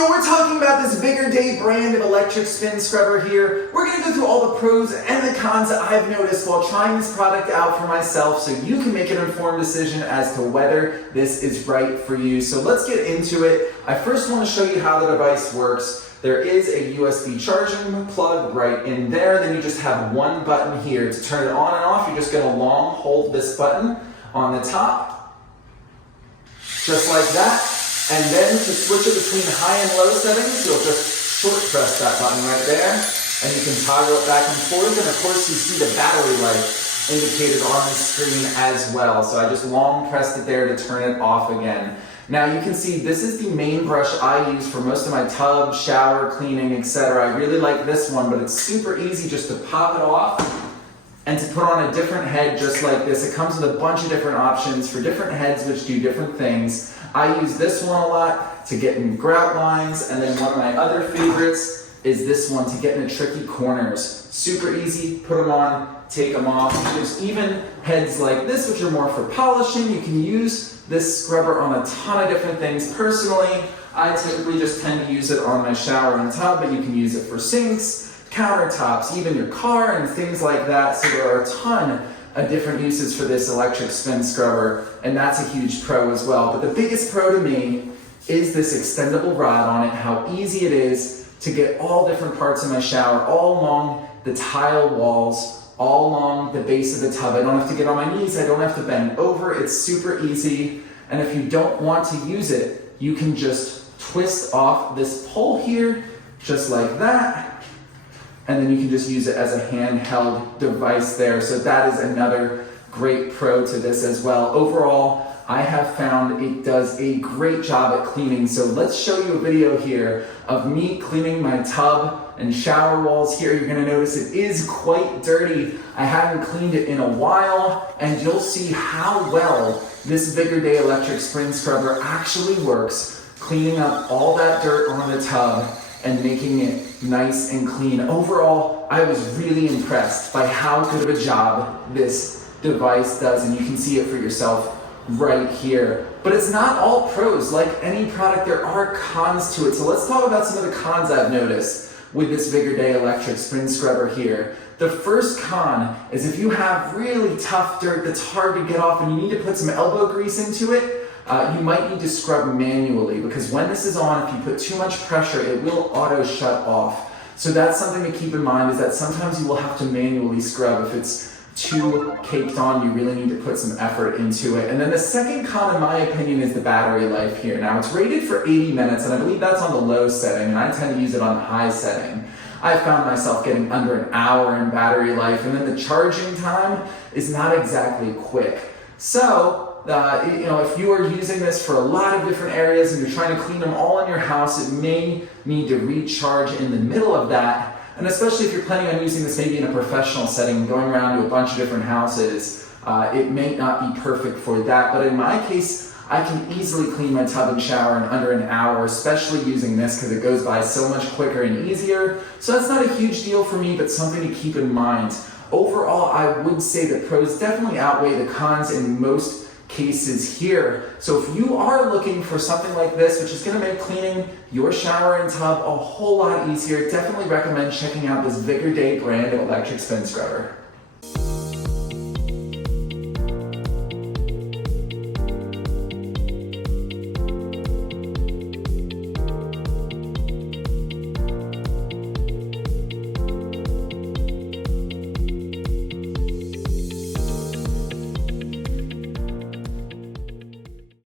video, we're talking about this VigorDay brand of electric spin scrubber here. We're going to go through all the pros and the cons that I've noticed while trying this product out for myself so you can make an informed decision as to whether this is right for you. So let's get into it. I first want to show you how the device works. There is a USB charging plug right in there. Then you just have one button here to turn it on and off. You're just going to long hold this button on the top, just like that. And then to switch it between high and low settings, you'll just short press that button right there, and you can toggle it back and forth. And of course, you see the battery life indicated on the screen as well. So I just long pressed it there to turn it off again. Now you can see this is the main brush I use for most of my tub, shower, cleaning, etc. I really like this one, but it's super easy just to pop it off and to put on a different head just like this. It comes with a bunch of different options for different heads which do different things. I use this one a lot to get in grout lines, and then one of my other favorites is this one to get into tricky corners. Super easy, put them on, take them off. There's even heads like this which are more for polishing. You can use this scrubber on a ton of different things. Personally, I typically just tend to use it on my shower and tub, but you can use it for sinks, countertops, even your car and things like that. So there are a ton of different uses for this electric spin scrubber, and that's a huge pro as well. But the biggest pro to me is this extendable rod on it, how easy it is to get all different parts of my shower, all along the tile walls, all along the base of the tub. I don't have to get on my knees, I don't have to bend over, it's super easy. And if you don't want to use it, you can just twist off this pole here, just like that, and then you can just use it as a handheld device there. So that is another great pro to this as well. Overall, I have found it does a great job at cleaning. So let's show you a video here of me cleaning my tub and shower walls here. You're gonna notice it is quite dirty. I haven't cleaned it in a while, and you'll see how well this VigorDay electric spin scrubber actually works, cleaning up all that dirt on the tub and making it nice and clean. Overall, I was really impressed by how good of a job this device does, and you can see it for yourself right here. But it's not all pros. Like any product, there are cons to it. So let's talk about some of the cons I've noticed with this VigorDay electric spin scrubber here. The first con is if you have really tough dirt that's hard to get off and you need to put some elbow grease into it, you might need to scrub manually, because when this is on, if you put too much pressure, it will auto shut off. So that's something to keep in mind, is that sometimes you will have to manually scrub. If it's too caked on, you really need to put some effort into it. And then the second con, in my opinion, is the battery life here. Now it's rated for 80 minutes, and I believe that's on the low setting, and I tend to use it on the high setting. I found myself getting under an hour in battery life, and then the charging time is not exactly quick. So, if you are using this for a lot of different areas and you're trying to clean them all in your house, it may need to recharge in the middle of that. And especially if you're planning on using this maybe in a professional setting, going around to a bunch of different houses, it may not be perfect for that. But in my case, I can easily clean my tub and shower in under an hour, especially using this because it goes by so much quicker and easier. So that's not a huge deal for me, but something to keep in mind. Overall, I would say the pros definitely outweigh the cons in most cases here. So if you are looking for something like this, which is going to make cleaning your shower and tub a whole lot easier, definitely recommend checking out this VigorDay brand of electric spin scrubber.